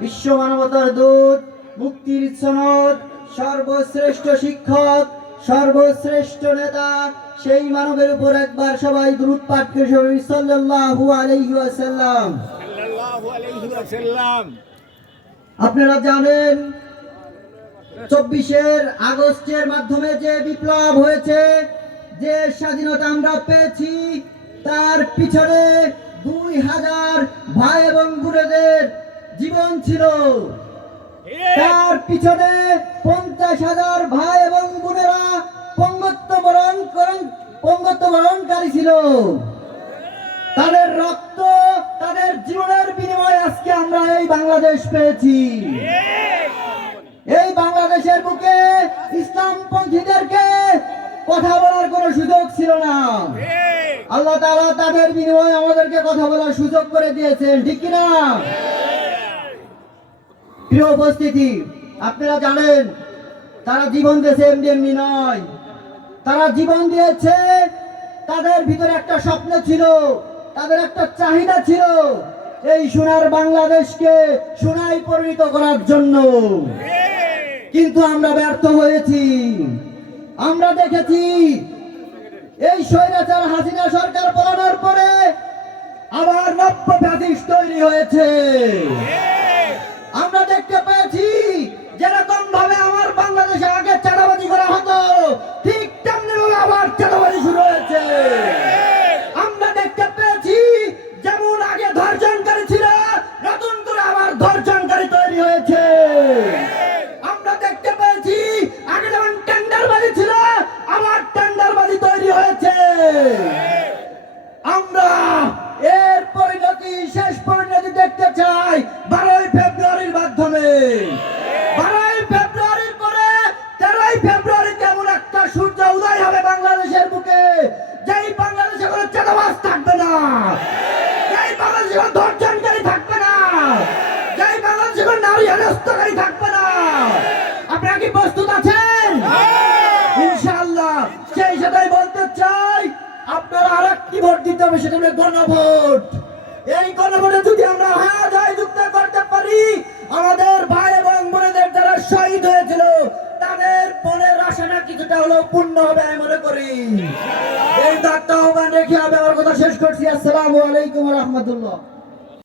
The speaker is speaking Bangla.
বিশ্ব মানবতার দূত মুক্তির সনদ সর্বশ্রেষ্ঠ শিক্ষক সর্বশ্রেষ্ঠ নেতা সেই মানবের উপর একবার সবাই দ্রুত পাঠ করে সবাই সাল্লাল্লাহু আলাইহি ওয়াসাল্লাম। সাল্লাল্লাহু আলাইহি ওয়াসাল্লাম। আপনারা জানেন চব্বিশের আগস্টের মাধ্যমে যে বিপ্লব হয়েছে যে স্বাধীনতা আমরা পেয়েছি তার পিছনে দুই হাজার ভাই এবং বোনেদের জীবন ছিল। তার পিছনে পঞ্চাশ হাজার ভাই এবং বোনেরা পঙ্গত্ব বরণ করেন পঙ্গত্ব বরণকারী ছিল। তাদের রক্ত তাদের জীবনের বিনিময়ে আজকে আমরা এই বাংলাদেশ পেয়েছি। এই বাংলাদেশের বুকে ইসলামপন্থীদেরকে কথা বলার কোনো সুযোগ ছিল না। আল্লাহ তাআলা তাদের বিনিময়ে আমাদেরকে কথা বলার সুযোগ করে দিয়েছেন ঠিক কিনা? প্রিয় উপস্থিতি, আপনারা জানেন, তারা জীবন দিয়েছে এমনি এমনি নয়। তারা জীবন দিয়েছে তাদের ভিতরে একটা স্বপ্ন ছিল, তাদের একটা চাহিদা ছিল, এই সোনার বাংলাদেশকে সোনায় পরিণত করার জন্য। কিন্তু আমরা ব্যর্থ হয়েছি। আমরা দেখেছি, এই স্বৈরাচার হাসিনা সরকার পালানোর পরে আবার নব্য ব্যাধিস তৈরি হয়েছে। আমরা দেখতে পেয়েছি যেরকম ভাবে আমার বাংলাদেশে আগে চাঁদাবাজি করা হতো, ঠিক তেমনি আবার চাঁদাবাজি শুরু হয়েছে। আমরা দেখতে পেয়েছি যেমন আগে ধর্ষণকারী ছিল, নতুন করে আবার ধর্ষণকারী তৈরি হয়েছে। আমরা দেখতে পেয়েছি আগে যেমন টেন্ডারবাজি ছিল, আবার টেন্ডারবাজি তৈরি হয়েছে। আমরা এর পরিণতি, শেষ পরিণতি দেখতে চাই। ধর্ষণকারী থাকবে না। যেই বাংলাদেশে কোনো নারী হেনস্থকারী থাকবে না। আপনারা কি প্রস্তুত আছেন? ইনশাআল্লাহ। সেই সাথে বলতে চাই আপনারা আরেকটি ভোট দিতে হবে সেটা হলো গণভোট। এই গণভোটে যদি আমরা হ্যাঁ জয় যুক্ত করতে পারি আমাদের ভাই এবং বোনেদের যারা শহীদ হয়েছিল তাদের মনের আশাটা কিছুটা হলেও পূর্ণ হবে আমি মনে করি। এই ডাক্তার আহ্বান রেখে আমি আমার কথা শেষ করছি। আসসালামু আলাইকুম রহমতুল্লাহ।